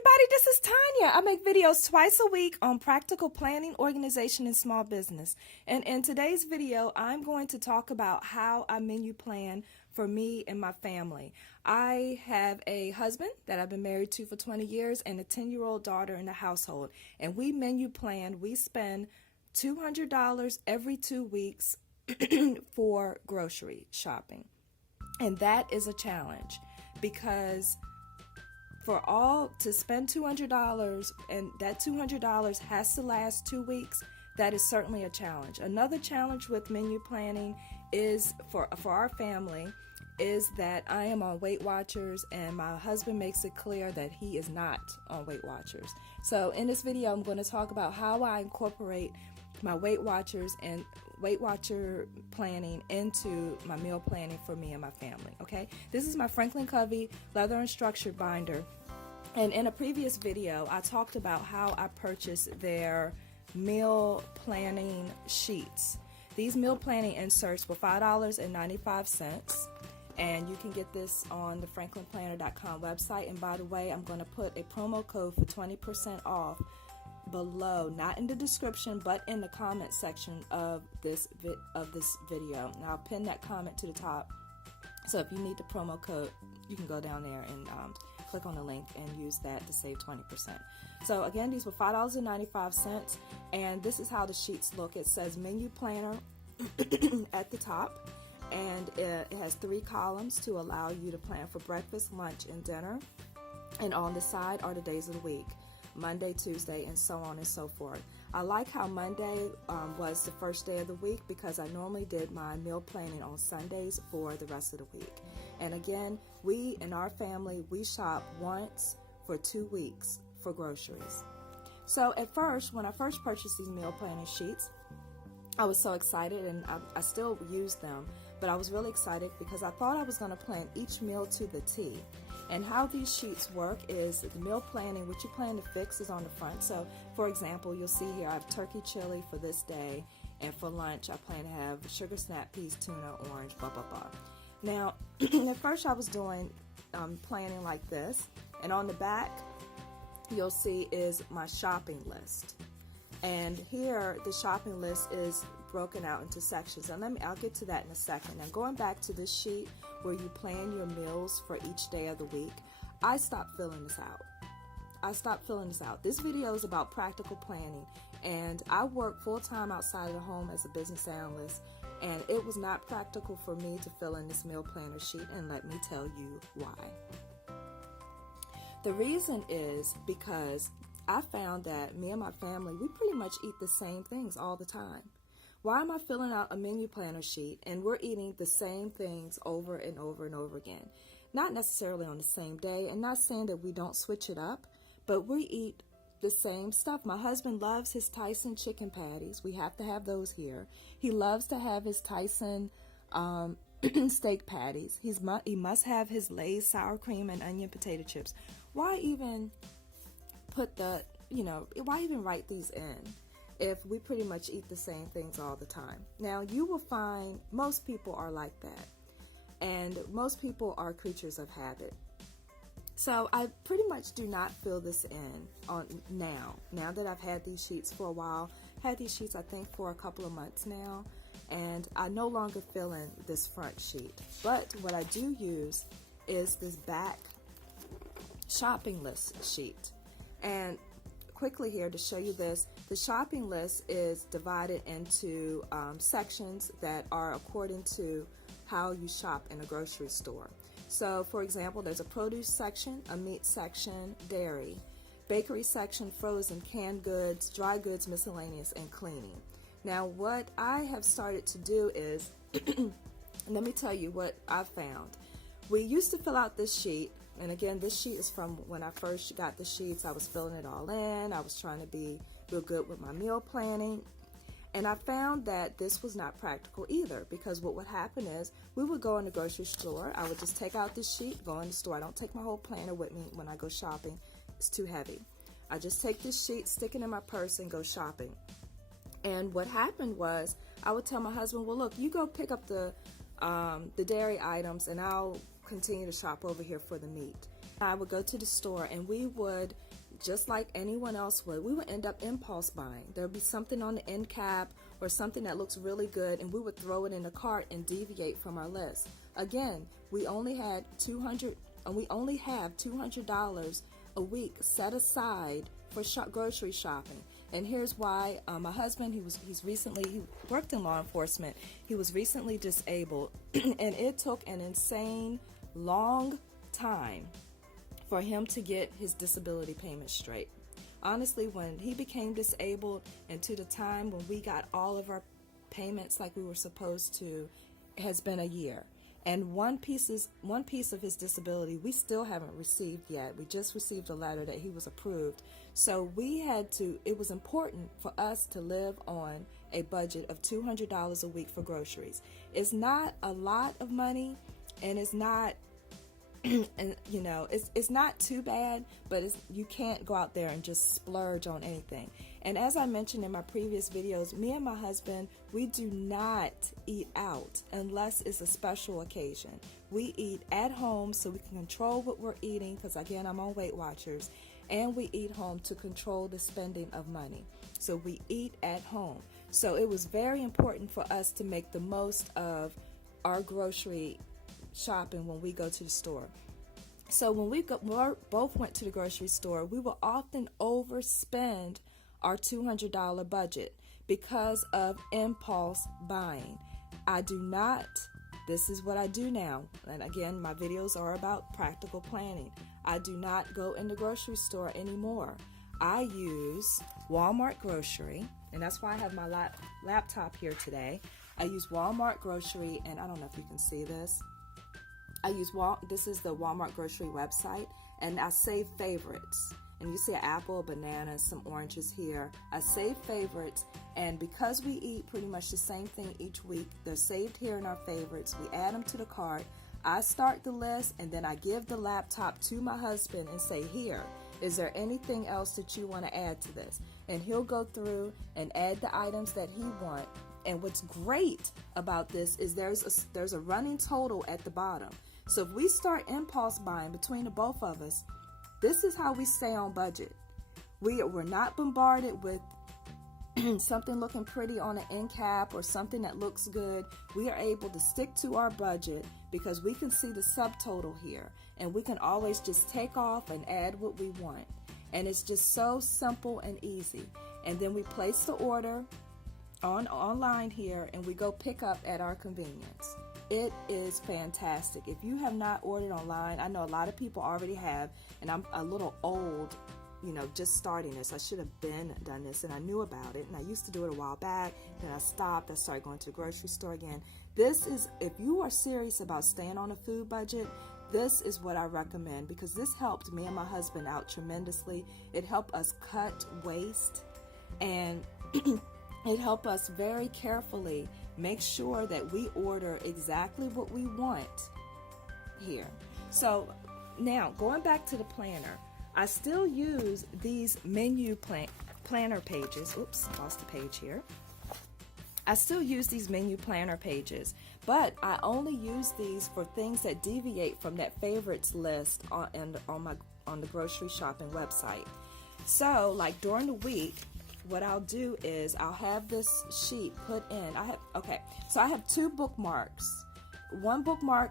everybody, this is Tanya. I make videos twice a week on practical planning, organization, and small business. And in today's video, I'm going to talk about how I menu plan for me and my family. I have a husband that I've been married to for 20 years and a 10-year-old daughter in the household. And we menu plan, we spend $200 every 2 weeks for grocery shopping. And that is a challenge because for all to spend $200 and that $200 has to last 2 weeks, that is certainly a challenge. Another challenge with menu planning is for our family is that I am on Weight Watchers and my husband makes it clear that he is not on Weight Watchers. So in this video, I'm going to talk about how I incorporate my Weight Watchers and Weight Watcher planning into my meal planning for me and my family. Okay, this is my Franklin Covey leather and structured binder, and in a previous video I talked about how I purchased their meal planning sheets. These meal planning inserts were $5.95, and you can get this on the franklinplanner.com website. And by the way, I'm going to put a promo code for 20% off below, not in the description but in the comment section of this video. Now I'll pin that comment to the top, so if you need the promo code you can go down there and click on the link and use that to save 20%. So again, these were $5.95, and this is how the sheets look. It says menu planner at the top, and it has 3 columns to allow you to plan for breakfast, lunch, and dinner, and on the side are the days of the week: Monday, Tuesday, and so on and so forth. I like how Monday was the first day of the week because I normally did my meal planning on Sundays for the rest of the week. And again, we in our family, we shop once for 2 weeks for groceries. So at first, when I first purchased these meal planning sheets, I was so excited, and I still use them, but I was really excited because I thought I was going to plan each meal to the T. And how these sheets work is the meal planning, what you plan to fix is on the front. So for example, you'll see here I have turkey chili for this day, and for lunch I plan to have sugar snap peas, tuna, orange, blah blah blah. Now at first I was doing planning like this, and on the back you'll see is my shopping list. And here the shopping list is broken out into sections, and I'll get to that in a second. Now going back to this sheet where you plan your meals for each day of the week, I stopped filling this out. This video is about practical planning, and I work full-time outside of the home as a business analyst, and it was not practical for me to fill in this meal planner sheet, and let me tell you why. The reason is because I found that me and my family, we pretty much eat the same things all the time. Why am I filling out a menu planner sheet and we're eating the same things over and over and over again? Not necessarily on the same day, and not saying that we don't switch it up, but we eat the same stuff. My husband loves his Tyson chicken patties. We have to have those here. He loves to have his Tyson steak patties. He must have his Lay's sour cream and onion potato chips. Why even why even write these in if we pretty much eat the same things all the time? Now you will find most people are like that, and most people are creatures of habit. So I pretty much do not fill this in on now that I've had these sheets for a while. Had these sheets I think for a couple of months now, and I no longer fill in this front sheet. But what I do use is this back shopping list sheet. And quickly here to show you this, the shopping list is divided into sections that are according to how you shop in a grocery store. So for example, there's a produce section, a meat section, dairy, bakery section, frozen, canned goods, dry goods, miscellaneous, and cleaning. Now what I have started to do is, let me tell you what I found. We used to fill out this sheet. And again, this sheet is from when I first got the sheets. I was filling it all in. I was trying to be real good with my meal planning. And I found that this was not practical either, because what would happen is we would go in the grocery store. I would just take out this sheet, go in the store. I don't take my whole planner with me when I go shopping. It's too heavy. I just take this sheet, stick it in my purse, and go shopping. And what happened was I would tell my husband, well, look, you go pick up the dairy items, and I'll continue to shop over here for the meat. I would go to the store and we would, just like anyone else would, we would end up impulse buying. There would be something on the end cap or something that looks really good, and we would throw it in the cart and deviate from our list. Again, we only have $200 a week set aside for grocery shopping. And here's why. My husband, he worked in law enforcement. He was recently disabled, and it took an insane long time for him to get his disability payments straight. Honestly, when he became disabled and to the time when we got all of our payments like we were supposed to, has been a year. And one piece of his disability we still haven't received yet. We just received a letter that he was approved. So it was important for us to live on a budget of $200 a week for groceries. It's not a lot of money, and it's not and it's not too bad, but you can't go out there and just splurge on anything. And as I mentioned in my previous videos, me and my husband, we do not eat out unless it's a special occasion. We eat at home so we can control what we're eating, because again, I'm on Weight Watchers, and we eat home to control the spending of money. So we eat at home. So it was very important for us to make the most of our grocery shopping when we go to the store. So when we both went to the grocery store, we will often overspend our $200 budget because of impulse buying. This is what I do now. And again, my videos are about practical planning. I do not go in the grocery store anymore. I use Walmart Grocery, and that's why I have my laptop here today. I use Walmart Grocery, and I don't know if you can see this. This is the Walmart Grocery website, and I save favorites. And you see an apple, a banana, some oranges here. I save favorites, and because we eat pretty much the same thing each week, they're saved here in our favorites. We add them to the cart. I start the list, and then I give the laptop to my husband and say, here, is there anything else that you want to add to this? And he'll go through and add the items that he wants. And what's great about this is there's a running total at the bottom. So if we start impulse buying between the both of us, this is how we stay on budget. We're not bombarded with something looking pretty on an end cap or something that looks good. We are able to stick to our budget because we can see the subtotal here, and we can always just take off and add what we want. And it's just so simple and easy. And then we place the order online here, and we go pick up at our convenience. It is fantastic. If you have not ordered online, I know a lot of people already have, and I'm a little old, just starting this. I should have done this, and I knew about it, and I used to do it a while back, then I stopped. I started going to the grocery store again. If you are serious about staying on a food budget, this is what I recommend, because this helped me and my husband out tremendously. It helped us cut waste, and it helped us very carefully make sure that we order exactly what we want here. So now, going back to the planner, I still use these menu planner pages. Oops, lost the page here. I still use these menu planner pages, but I only use these for things that deviate from that favorites list on the grocery shopping website. So, like during the week, what I'll do is I'll have this sheet put in. I have two bookmarks. One bookmark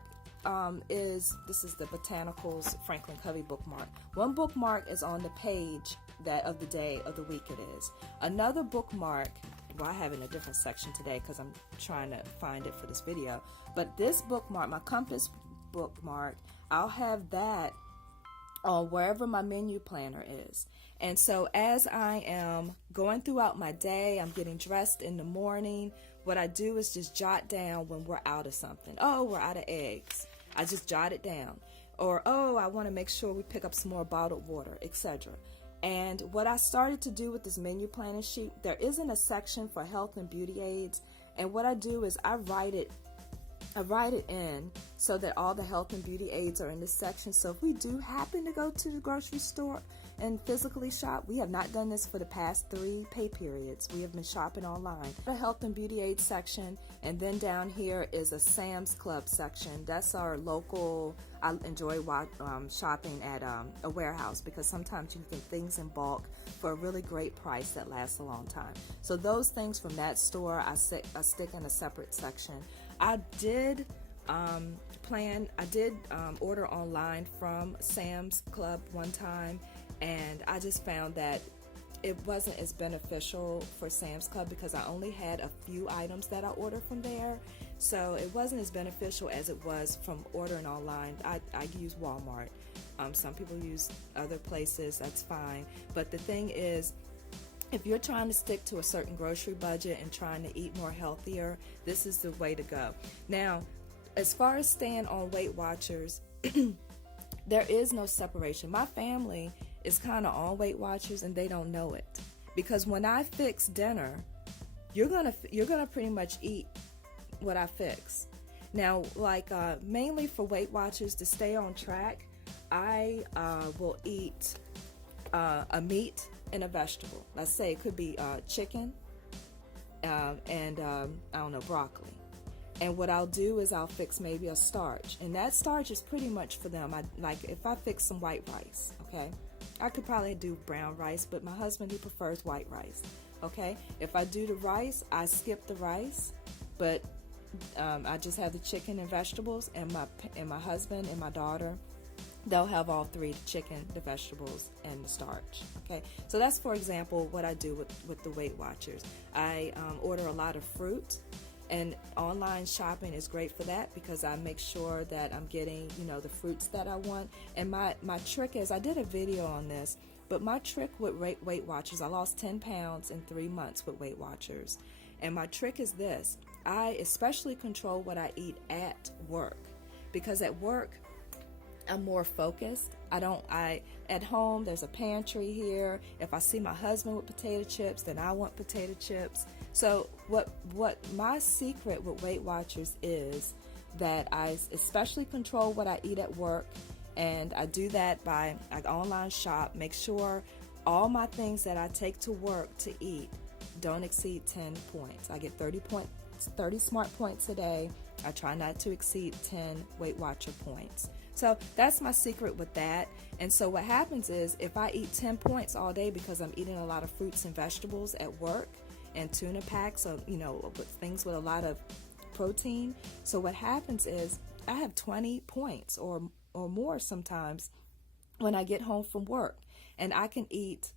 this is the Botanicals Franklin Covey bookmark. One bookmark is on the page of the day of the week it is. Another bookmark, I have it in a different section today because I'm trying to find it for this video. But this bookmark, my compass bookmark, I'll have that on wherever my menu planner is. And so as I am going throughout my day, I'm getting dressed in the morning, what I do is just jot down when we're out of something. Oh, we're out of eggs. I just jot it down. Or, oh, I want to make sure we pick up some more bottled water, etc. And what I started to do with this menu planning sheet, there isn't a section for health and beauty aids. And what I do is I write it in so that all the health and beauty aids are in this section. So if we do happen to go to the grocery store and physically shop. We have not done this for the past 3 pay periods. We have been shopping online. The health and beauty aid section, and then down here is a Sam's Club section. That's our local. I enjoy shopping at a warehouse because sometimes you can get things in bulk for a really great price that lasts a long time. So those things from that store I stick in a separate section. I did order online from Sam's Club one time, and I just found that it wasn't as beneficial for Sam's Club because I only had a few items that I ordered from there. So it wasn't as beneficial as it was from ordering online. I use Walmart. Some people use other places, that's fine. But the thing is, if you're trying to stick to a certain grocery budget and trying to eat more healthier, this is the way to go. Now, as far as staying on Weight Watchers, there is no separation. My family is kind of on Weight Watchers and they don't know it. Because when I fix dinner, you're gonna pretty much eat what I fix. Now, mainly for Weight Watchers to stay on track, I will eat a meat and a vegetable. Let's say it could be chicken and I don't know, broccoli. And what I'll do is I'll fix maybe a starch, and that starch is pretty much for them. If I fix some white rice, okay, I could probably do brown rice, but my husband, he prefers white rice. Okay, if I do the rice, I skip the rice, but I just have the chicken and vegetables, and my husband and my daughter, they'll have all 3, the chicken, the vegetables, and the starch. Okay, so that's, for example, what I do with the Weight Watchers. I order a lot of fruit, and online shopping is great for that because I make sure that I'm getting, the fruits that I want. And my trick is, I did a video on this, but my trick with Weight Watchers, I lost 10 pounds in 3 months with Weight Watchers. And my trick is this: I especially control what I eat at work, because at work, I'm more focused. At home, there's a pantry here. If I see my husband with potato chips, then I want potato chips. So what my secret with Weight Watchers is that I especially control what I eat at work, and I do that by online shop, make sure all my things that I take to work to eat don't exceed 10 points. I get 30 smart points a day. I try not to exceed 10 Weight Watcher points. So that's my secret with that. And so what happens is, if I eat 10 points all day because I'm eating a lot of fruits and vegetables at work and tuna packs, or with things with a lot of protein, so what happens is I have 20 points or more sometimes when I get home from work, and I can eat,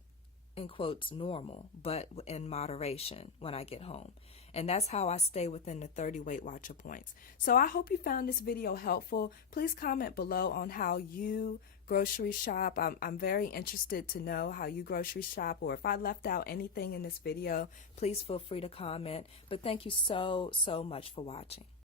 in quotes, normal, but in moderation when I get home. And that's how I stay within the 30 Weight Watcher points. So I hope you found this video helpful. Please comment below on how you grocery shop. I'm very interested to know how you grocery shop, or if I left out anything in this video, please feel free to comment. But thank you so much for watching.